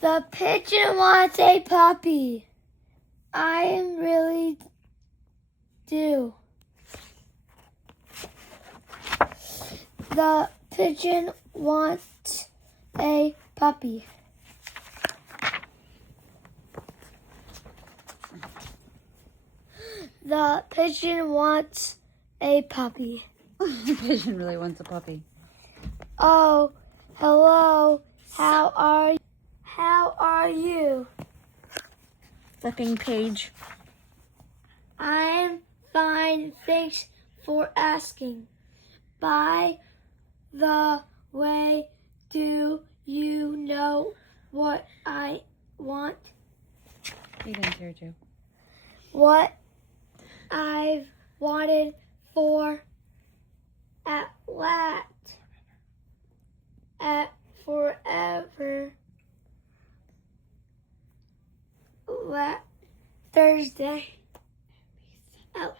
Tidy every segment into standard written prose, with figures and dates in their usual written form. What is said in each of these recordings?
The pigeon wants a puppy. I really do. The pigeon wants a puppy. The pigeon wants a puppy. The pigeon really wants a puppy. Oh, hello. How are you? Flipping page. I'm fine. Thanks for asking. By the way, do you know what I want? He didn't hear you. What I've wanted for forever. Thursday. At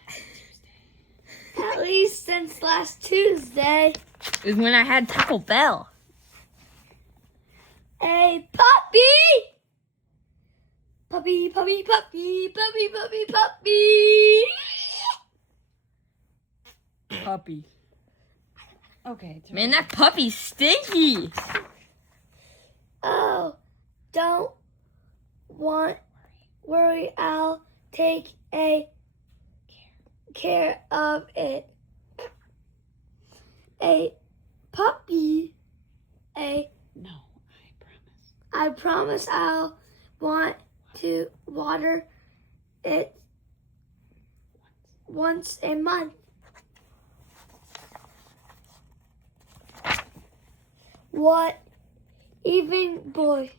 least since last Tuesday. It was when I had Taco Bell. A puppy! Puppy, puppy, puppy, puppy, puppy, puppy. Puppy. Okay. Man, that puppy's stinky. Oh, don't worry. I'll take care of it. A puppy. No, I promise. I promise I'll want to water it once a month. What even boy?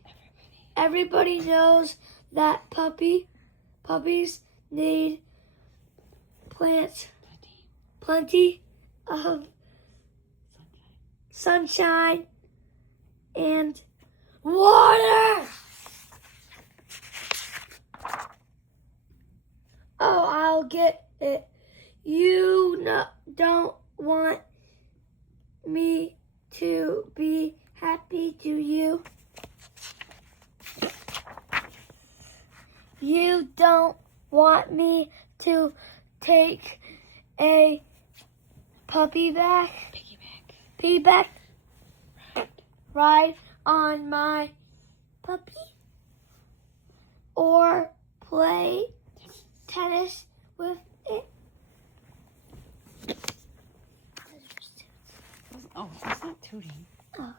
Everybody knows that puppies need plenty of sunshine and water. Oh, I'll get it. You don't want me to be happy, do you? You don't want me to take a piggyback ride on my puppy? Or play tennis with it? Oh, it's not tooting. Oh.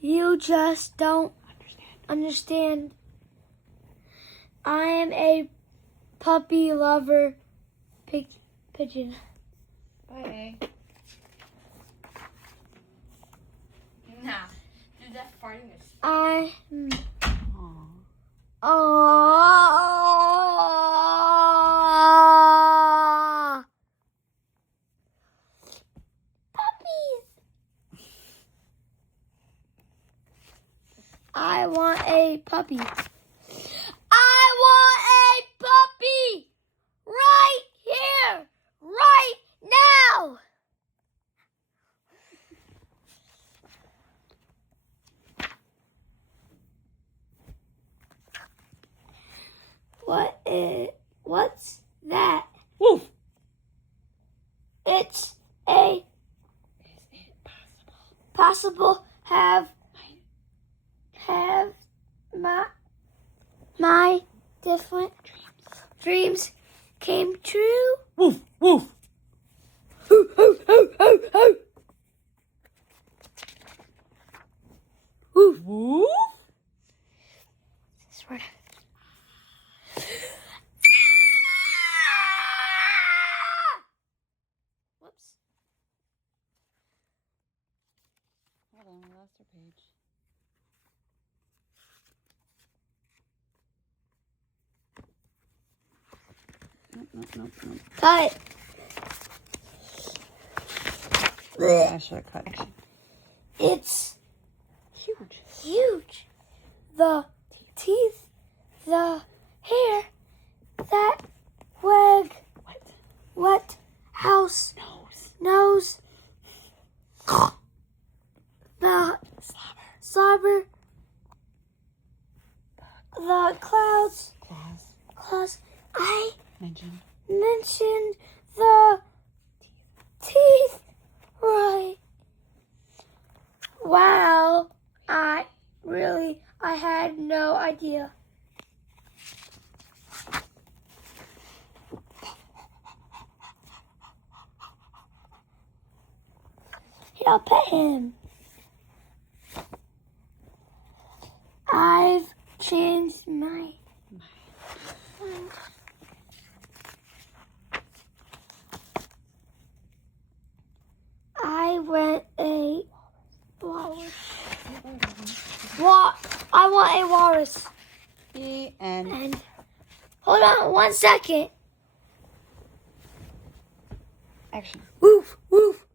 You just don't understand. I am a puppy lover pigeon. Bye. Nah, dude, that farting is. Puppies. I want a puppy. I want a puppy right here, right now. What's that? Woof. It's Is it possible have my different dreams came true? Woof, woof. Hoo, hoo, hoo, hoo, hoo. Woof. Woof. Sort of. Whoops. Hold on, we lost our page. Nope. Cut. I should have cut it. It's Huge. The teeth, the hair, that wig, what house, nose, the slobber, the clouds. Claws. I Mentioned. mentioned the teeth. Right. Wow. I had no idea. Here, I'll pet him. I've changed my mind. I want a walrus. I want a walrus. And Hold on 1 second. action. Woof, woof.